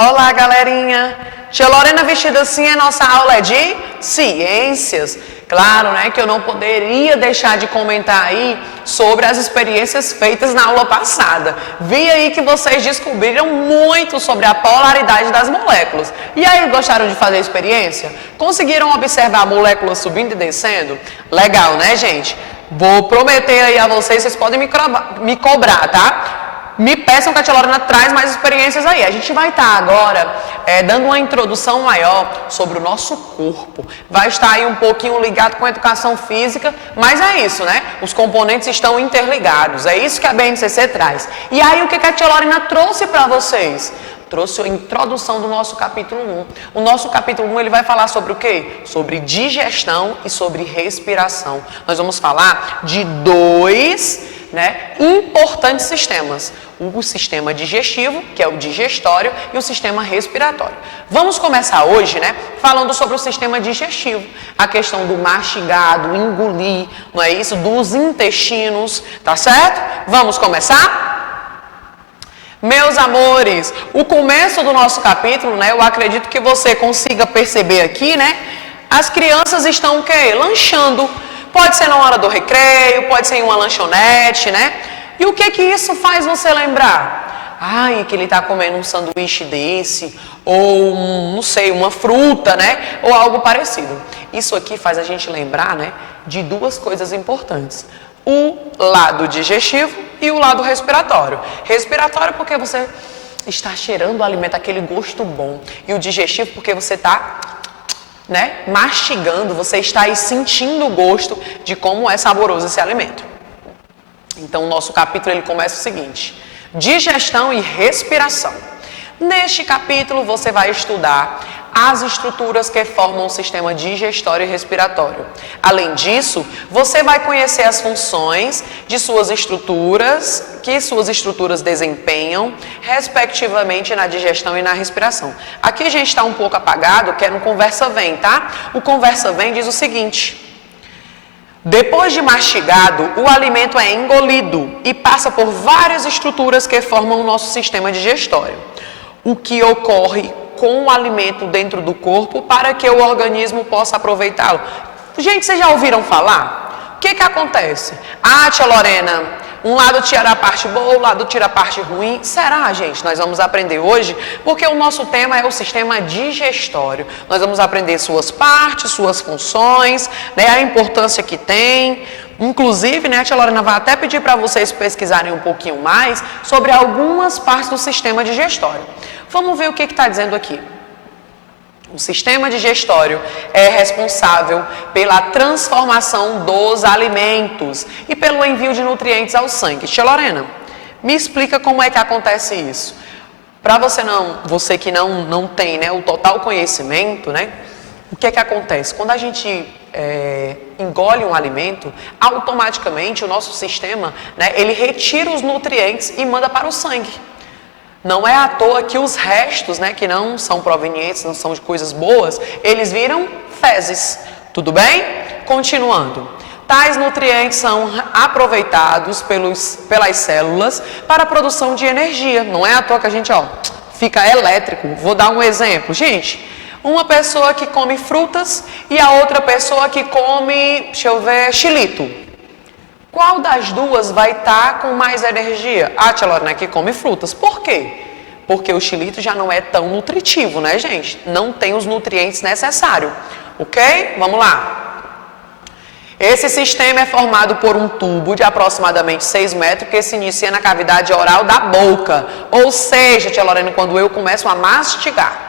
Olá, galerinha! Tia Lorena vestida assim, a nossa aula é de ciências. Claro, né, que eu não poderia deixar de comentar aí sobre as experiências feitas na aula passada. Vi aí que vocês descobriram muito sobre a polaridade das moléculas. E aí, gostaram de fazer a experiência? Conseguiram observar moléculas subindo e descendo? Legal, né, gente? Vou prometer aí a vocês podem me cobrar, tá? Me peçam que a tia Lorena traz mais experiências aí. A gente vai estar agora dando uma introdução maior sobre o nosso corpo. Vai estar aí um pouquinho ligado com a educação física, mas é isso, né? Os componentes estão interligados. É isso que a BNCC traz. E aí, o que a tia Lorena trouxe para vocês? Trouxe a introdução do nosso capítulo 1. O nosso capítulo 1 ele vai falar sobre o quê? Sobre digestão e sobre respiração. Nós vamos falar de dois importantes sistemas. O sistema digestivo, que é o digestório, e o sistema respiratório. Vamos começar hoje, falando sobre o sistema digestivo. A questão do mastigado, engolir, não é isso? Dos intestinos, tá certo? Vamos começar? Meus amores, o começo do nosso capítulo, eu acredito que você consiga perceber aqui, as crianças estão o quê? Lanchando. Pode ser na hora do recreio, pode ser em uma lanchonete, E o que isso faz você lembrar? Ai, que ele está comendo um sanduíche desse, ou não sei, uma fruta, ou algo parecido. Isso aqui faz a gente lembrar, de duas coisas importantes. O lado digestivo e o lado respiratório. Respiratório porque você está cheirando o alimento, aquele gosto bom. E o digestivo porque você está mastigando, você está aí sentindo o gosto de como é saboroso esse alimento. Então, o nosso capítulo ele começa o seguinte: digestão e respiração. Neste capítulo, você vai estudar as estruturas que formam o sistema digestório e respiratório. Além disso, você vai conhecer as funções de suas estruturas, que suas estruturas desempenham, respectivamente, na digestão e na respiração. Aqui a gente está um pouco apagado, que é no Conversa Vem, tá? O Conversa Vem diz o seguinte: depois de mastigado, o alimento é engolido e passa por várias estruturas que formam o nosso sistema digestório. O que ocorre com o alimento dentro do corpo para que o organismo possa aproveitá-lo. Gente, vocês já ouviram falar? O que acontece? Ah, tia Lorena, um lado tira a parte boa, o lado tira a parte ruim. Será, gente? Nós vamos aprender hoje, porque o nosso tema é o sistema digestório. Nós vamos aprender suas partes, suas funções, a importância que tem. Inclusive, a tia Lorena vai até pedir para vocês pesquisarem um pouquinho mais sobre algumas partes do sistema digestório. Vamos ver o que está dizendo aqui. O sistema digestório é responsável pela transformação dos alimentos e pelo envio de nutrientes ao sangue. Tia Lorena, me explica como é que acontece isso. Para você que não tem o total conhecimento, o que acontece? Quando a gente engole um alimento, automaticamente o nosso sistema, ele retira os nutrientes e manda para o sangue. Não é à toa que os restos, que não são provenientes, não são de coisas boas, eles viram fezes. Tudo bem? Continuando. Tais nutrientes são aproveitados pelas células para a produção de energia. Não é à toa que a gente fica elétrico. Vou dar um exemplo. Gente, uma pessoa que come frutas e a outra pessoa que come, xilito. Qual das duas vai estar com mais energia? A tia Lorena que come frutas. Por quê? Porque o xilito já não é tão nutritivo, gente? Não tem os nutrientes necessários. Ok? Vamos lá. Esse sistema é formado por um tubo de aproximadamente 6 metros que se inicia na cavidade oral da boca. Ou seja, tia Lorena, quando eu começo a mastigar,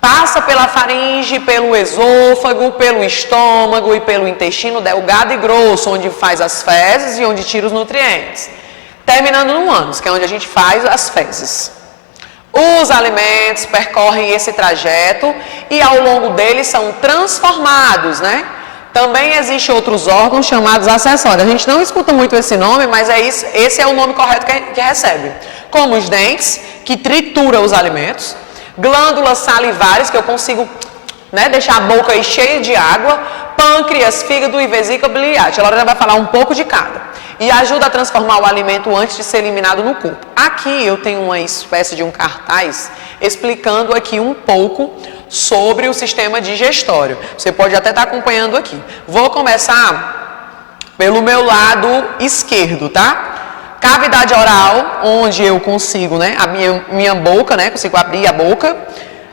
passa pela faringe, pelo esôfago, pelo estômago e pelo intestino delgado e grosso, onde faz as fezes e onde tira os nutrientes. Terminando no ânus, que é onde a gente faz as fezes. Os alimentos percorrem esse trajeto e ao longo deles são transformados, Também existem outros órgãos chamados acessórios. A gente não escuta muito esse nome, mas esse é o nome correto que recebe. Como os dentes, que tritura os alimentos. Glândulas salivares, que eu consigo deixar a boca aí cheia de água, pâncreas, fígado e vesícula biliar. A tia Lorena vai falar um pouco de cada. E ajuda a transformar o alimento antes de ser eliminado no corpo. Aqui eu tenho uma espécie de um cartaz explicando aqui um pouco sobre o sistema digestório. Você pode até estar acompanhando aqui. Vou começar pelo meu lado esquerdo, tá? Cavidade oral, onde eu consigo, né, a minha boca, né, consigo abrir a boca.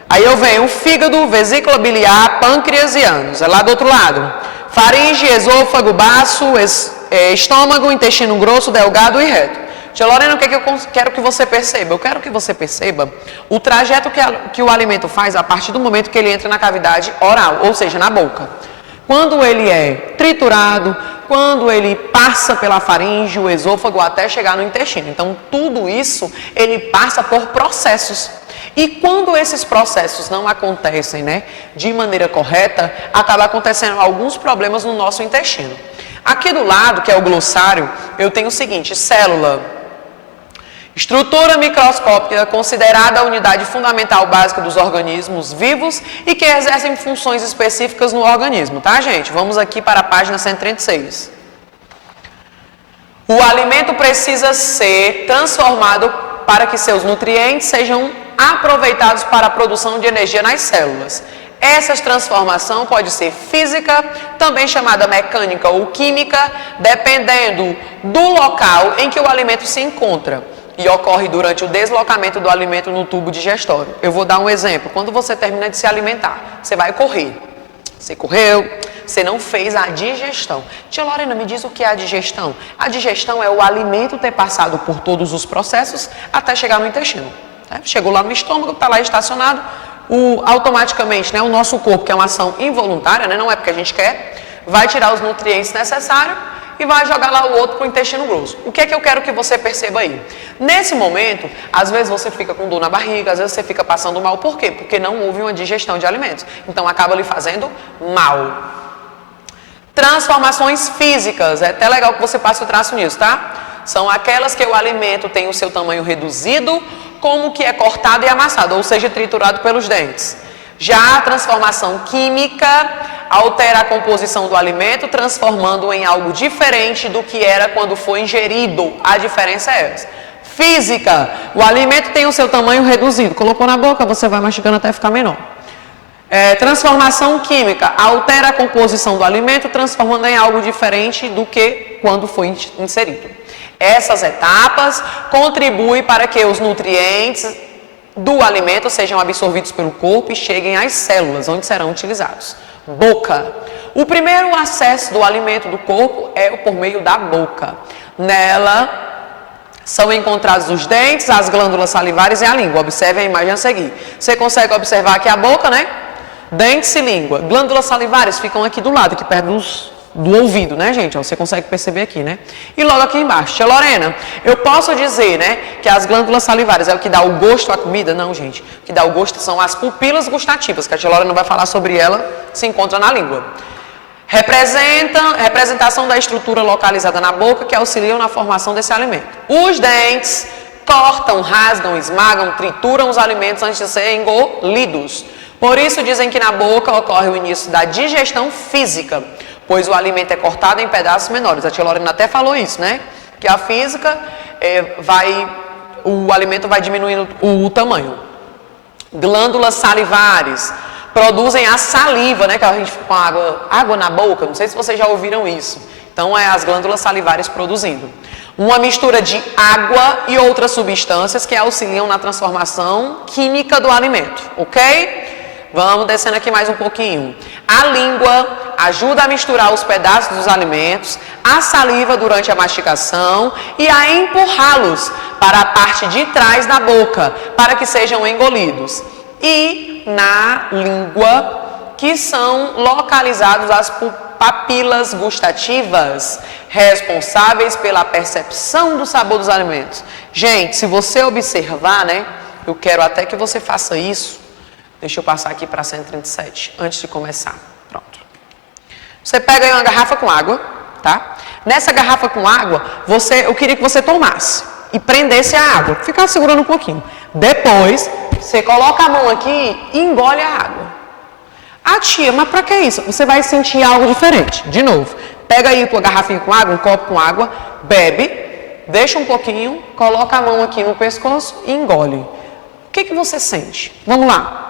Aí eu venho fígado, vesícula biliar, pâncreas e ânus. É lá do outro lado. Faringe, esôfago, baço, estômago, intestino grosso, delgado e reto. Tia Lorena, o que eu quero que você perceba? Eu quero que você perceba o trajeto que o alimento faz a partir do momento que ele entra na cavidade oral, ou seja, na boca. Quando ele é triturado, quando ele passa pela faringe, o esôfago, até chegar no intestino. Então, tudo isso, ele passa por processos. E quando esses processos não acontecem, né, de maneira correta, acaba acontecendo alguns problemas no nosso intestino. Aqui do lado, que é o glossário, eu tenho o seguinte: célula. Estrutura microscópica considerada a unidade fundamental básica dos organismos vivos e que exercem funções específicas no organismo, tá, gente? Vamos aqui para a página 136. O alimento precisa ser transformado para que seus nutrientes sejam aproveitados para a produção de energia nas células. Essa transformação pode ser física, também chamada mecânica ou química, dependendo do local em que o alimento se encontra. E ocorre durante o deslocamento do alimento no tubo digestório. Eu vou dar um exemplo. Quando você termina de se alimentar, você vai correr. Você correu, você não fez a digestão. Tia Lorena, me diz o que é a digestão? A digestão é o alimento ter passado por todos os processos até chegar no intestino. Chegou lá no estômago, está lá estacionado, automaticamente, né, o nosso corpo, que é uma ação involuntária, né, não é porque a gente quer, vai tirar os nutrientes necessários e vai jogar lá o outro para o intestino grosso. O que é que eu quero que você perceba aí? Nesse momento, às vezes você fica com dor na barriga, às vezes você fica passando mal. Por quê? Porque não houve uma digestão de alimentos. Então, acaba lhe fazendo mal. Transformações físicas. É até legal que você passe o traço nisso, tá? São aquelas que o alimento tem o seu tamanho reduzido, como que é cortado e amassado, ou seja, triturado pelos dentes. Já a transformação química altera a composição do alimento, transformando-o em algo diferente do que era quando foi ingerido. A diferença é essa. Física, o alimento tem o seu tamanho reduzido. Colocou na boca, você vai mastigando até ficar menor. Transformação química, altera a composição do alimento, transformando em algo diferente do que quando foi inserido. Essas etapas contribuem para que os nutrientes do alimento sejam absorvidos pelo corpo e cheguem às células, onde serão utilizados. Boca. O primeiro acesso do alimento do corpo é por meio da boca. Nela são encontrados os dentes, as glândulas salivares e a língua. Observe a imagem a seguir. Você consegue observar aqui a boca, né? Dentes e língua. Glândulas salivares ficam aqui do lado, aqui perto do ouvido, né, gente? Você consegue perceber aqui, né? E logo aqui embaixo. Tia Lorena, eu posso dizer, né, que as glândulas salivares é o que dá o gosto à comida? Não, gente. O que dá o gosto são as pupilas gustativas, que a tia Lorena vai falar sobre ela, se encontra na língua. Representação da estrutura localizada na boca que auxiliam na formação desse alimento. Os dentes cortam, rasgam, esmagam, trituram os alimentos antes de serem engolidos. Por isso dizem que na boca ocorre o início da digestão física, pois o alimento é cortado em pedaços menores. A tia Lorena até falou isso, né? Que a física o alimento vai diminuindo o tamanho. Glândulas salivares produzem a saliva, né? Que a gente fica com água na boca. Não sei se vocês já ouviram isso. Então, é as glândulas salivares produzindo. Uma mistura de água e outras substâncias que auxiliam na transformação química do alimento, ok? Vamos descendo aqui mais um pouquinho. A língua ajuda a misturar os pedaços dos alimentos, a saliva durante a mastigação e a empurrá-los para a parte de trás da boca, para que sejam engolidos. E na língua, que são localizados as papilas gustativas, responsáveis pela percepção do sabor dos alimentos. Gente, se você observar, né, eu quero até que você faça isso. Deixa eu passar aqui para 137, antes de começar. Pronto. Você pega aí uma garrafa com água, tá? Nessa garrafa com água, eu queria que você tomasse e prendesse a água. Ficar segurando um pouquinho. Depois, você coloca a mão aqui e engole a água. Ah, tia, mas pra que isso? Você vai sentir algo diferente. De novo, pega aí tua garrafinha com água, um copo com água, bebe, deixa um pouquinho, coloca a mão aqui no pescoço e engole. O que você sente? Vamos lá.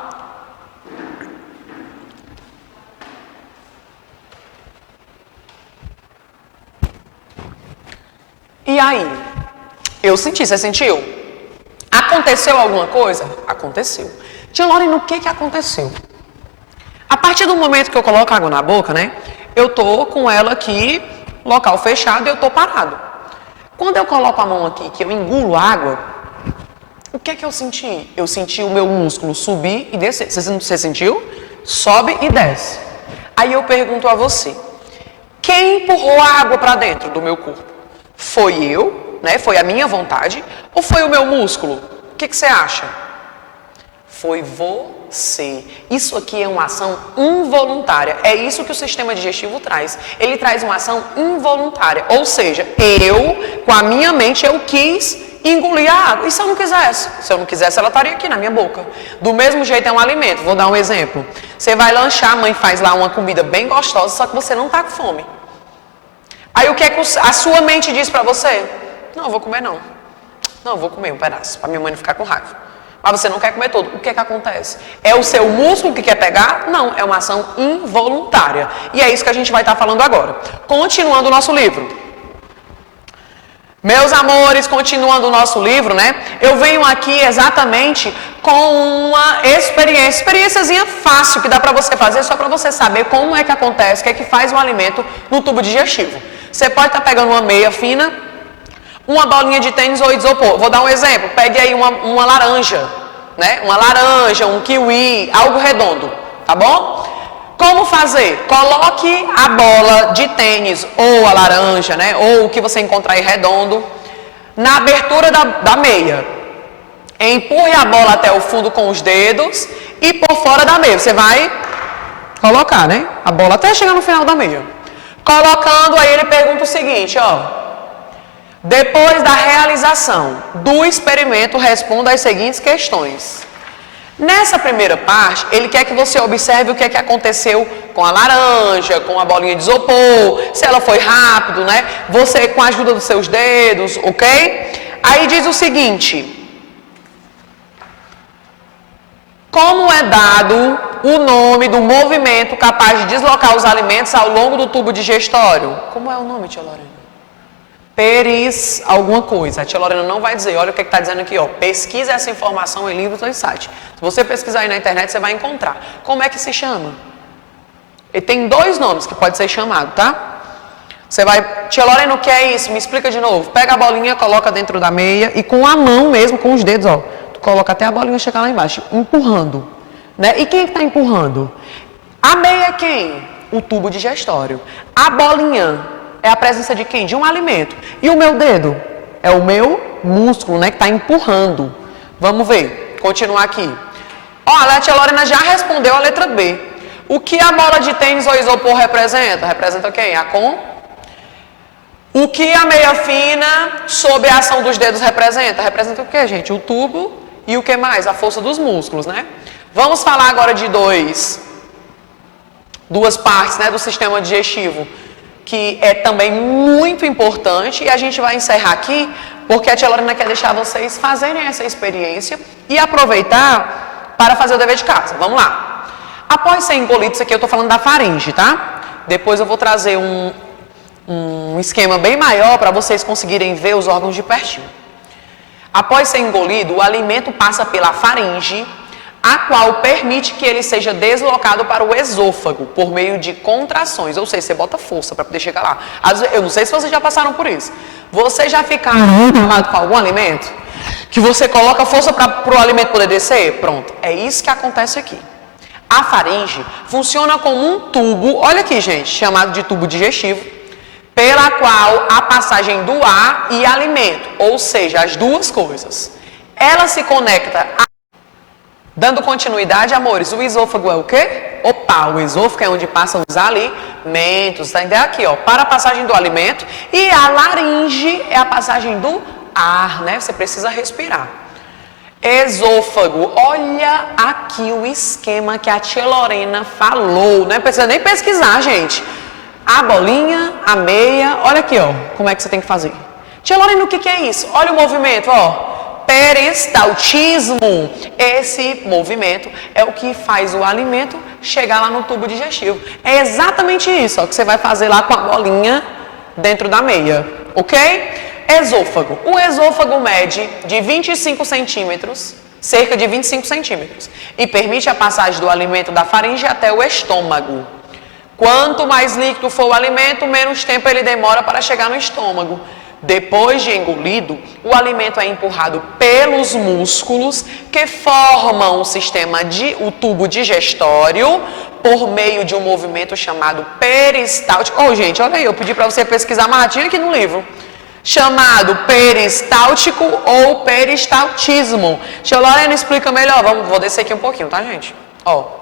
E aí? Eu senti, você sentiu? Aconteceu alguma coisa? Aconteceu. Tia Lorena, o que aconteceu? A partir do momento que eu coloco água na boca, né? Eu tô com ela aqui, local fechado, e eu tô parado. Quando eu coloco a mão aqui, que eu engulo água, o que eu senti? Eu senti o meu músculo subir e descer. Você sentiu? Sobe e desce. Aí eu pergunto a você, quem empurrou a água para dentro do meu corpo? Foi eu, né? Foi a minha vontade? Ou foi o meu músculo? O que você acha? Foi você. Isso aqui é uma ação involuntária. É isso que o sistema digestivo traz. Ele traz uma ação involuntária. Ou seja, eu, com a minha mente, eu quis engolir a água. E se eu não quisesse? Se eu não quisesse, ela estaria aqui na minha boca. Do mesmo jeito é um alimento. Vou dar um exemplo. Você vai lanchar, a mãe faz lá uma comida bem gostosa, só que você não está com fome. Aí o que é que a sua mente diz para você? Não, eu vou comer não. Não, eu vou comer um pedaço, para minha mãe não ficar com raiva. Mas você não quer comer todo. O que é que acontece? É o seu músculo que quer pegar? Não, é uma ação involuntária. E é isso que a gente vai estar falando agora. Continuando o nosso livro. Meus amores, continuando o nosso livro, né? Eu venho aqui exatamente com uma experiênciazinha fácil que dá para você fazer só para você saber como é que acontece, o que é que faz o alimento no tubo digestivo. Você pode estar pegando uma meia fina, uma bolinha de tênis ou isopor. Vou dar um exemplo. Pegue aí uma laranja, né? Uma laranja, um kiwi, algo redondo, tá bom? Como fazer? Coloque a bola de tênis ou a laranja, né? Ou o que você encontrar aí redondo, na abertura da meia. Empurre a bola até o fundo com os dedos e por fora da meia. Você vai colocar, né? A bola até chegar no final da meia. Colocando, aí ele pergunta o seguinte, ó. Depois da realização do experimento, responda as seguintes questões. Nessa primeira parte, ele quer que você observe o que é que aconteceu com a laranja, com a bolinha de isopor, se ela foi rápido, né? Você com a ajuda dos seus dedos, ok? Aí diz o seguinte. Como é dado o nome do movimento capaz de deslocar os alimentos ao longo do tubo digestório? Como é o nome, tia Lorena? Peris alguma coisa. A tia Lorena não vai dizer. Olha o que está dizendo aqui, ó. Pesquisa essa informação em livros ou em site. Se você pesquisar aí na internet, você vai encontrar. Como é que se chama? Ele tem 2 nomes que pode ser chamado, tá? Você vai... Tia Lorena, o que é isso? Me explica de novo. Pega a bolinha, coloca dentro da meia e com a mão mesmo, com os dedos, ó. Tu coloca até a bolinha chegar lá embaixo, empurrando. Né? E quem é que está empurrando? A meia é quem? O tubo digestório. A bolinha é a presença de quem? De um alimento. E o meu dedo? É o meu músculo, né? Que está empurrando. Vamos ver. Continuar aqui. Olha, a tia Lorena já respondeu a letra B. O que a bola de tênis ou isopor representa? Representa quem? A com? O que a meia fina, sob a ação dos dedos, representa? Representa o que, gente? O tubo e o que mais? A força dos músculos, né? Vamos falar agora de duas partes, né, do sistema digestivo, que é também muito importante, e a gente vai encerrar aqui, porque a tia Lorena quer deixar vocês fazerem essa experiência e aproveitar para fazer o dever de casa. Vamos lá. Após ser engolido, isso aqui eu estou falando da faringe, tá? Depois eu vou trazer um esquema bem maior para vocês conseguirem ver os órgãos de pertinho. Após ser engolido, o alimento passa pela faringe, a qual permite que ele seja deslocado para o esôfago por meio de contrações, ou seja, você bota força para poder chegar lá. Eu não sei se vocês já passaram por isso. Você já ficaram enrolado com algum alimento? Que você coloca força para o alimento poder descer? Pronto, é isso que acontece aqui. A faringe funciona como um tubo, olha aqui gente, chamado de tubo digestivo, pela qual a passagem do ar e alimento, ou seja, as duas coisas, ela se conecta Dando continuidade, amores, o esôfago é o quê? Opa, o esôfago é onde passam os alimentos, tá entendendo? Aqui, ó, para a passagem do alimento. E a laringe é a passagem do ar, né? Você precisa respirar. Esôfago. Olha aqui o esquema que a tia Lorena falou. Não precisa nem pesquisar, gente. A bolinha, a meia. Olha aqui, ó. Como é que você tem que fazer. Tia Lorena, o que é isso? Olha o movimento, ó. Peristaltismo. Esse movimento é o que faz o alimento chegar lá no tubo digestivo. É exatamente isso, ó, que você vai fazer lá com a bolinha dentro da meia, ok? Esôfago. O esôfago mede de 25 centímetros, cerca de 25 centímetros, e permite a passagem do alimento da faringe até o estômago. Quanto mais líquido for o alimento, menos tempo ele demora para chegar no estômago. Depois de engolido, o alimento é empurrado pelos músculos que formam o tubo digestório por meio de um movimento chamado peristáltico. Oh, gente, olha aí, eu pedi para você pesquisar marradinho aqui no livro. Chamado peristáltico ou peristaltismo. Tia Lorena explica melhor. Vou descer aqui um pouquinho, tá, gente? Ó.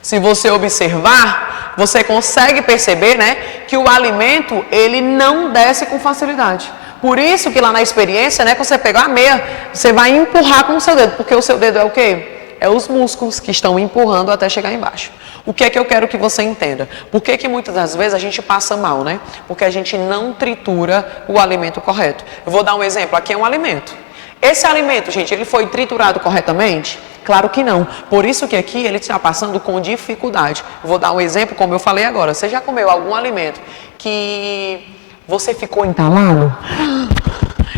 Se você observar, você consegue perceber, né, que o alimento, ele não desce com facilidade. Por isso que lá na experiência, né, quando você pegar a meia, você vai empurrar com o seu dedo, porque o seu dedo é o quê? É os músculos que estão empurrando até chegar embaixo. O que é que eu quero que você entenda? Por que muitas das vezes a gente passa mal, né? Porque a gente não tritura o alimento correto. Eu vou dar um exemplo, aqui é um alimento. Esse alimento, gente, ele foi triturado corretamente? Claro que não. Por isso que aqui ele está passando com dificuldade. Eu vou dar um exemplo, como eu falei agora. Você já comeu algum alimento que você ficou entalado?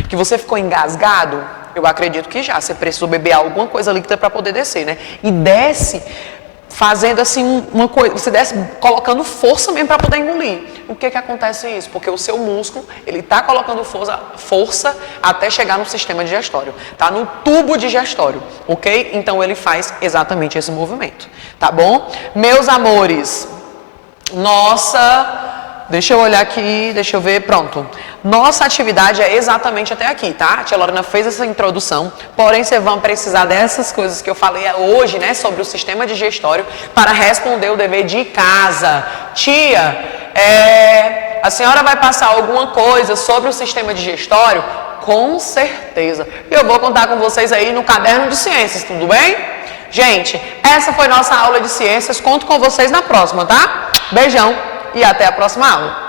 Que você ficou engasgado? Eu acredito que já. Você precisou beber alguma coisa líquida para poder descer, né? E desce fazendo assim uma coisa, você desce colocando força mesmo para poder engolir. O que acontece isso? Porque o seu músculo, ele está colocando força até chegar no sistema digestório, tá? No tubo digestório, ok? Então ele faz exatamente esse movimento, tá bom? Meus amores, deixa eu olhar aqui, deixa eu ver, pronto. Nossa atividade é exatamente até aqui, tá? A tia Lorena fez essa introdução, porém vocês vão precisar dessas coisas que eu falei hoje, né, sobre o sistema digestório, para responder o dever de casa. Tia, a senhora vai passar alguma coisa sobre o sistema digestório? Com certeza. E eu vou contar com vocês aí no caderno de ciências, tudo bem? Gente, essa foi nossa aula de ciências, conto com vocês na próxima, tá? Beijão e até a próxima aula.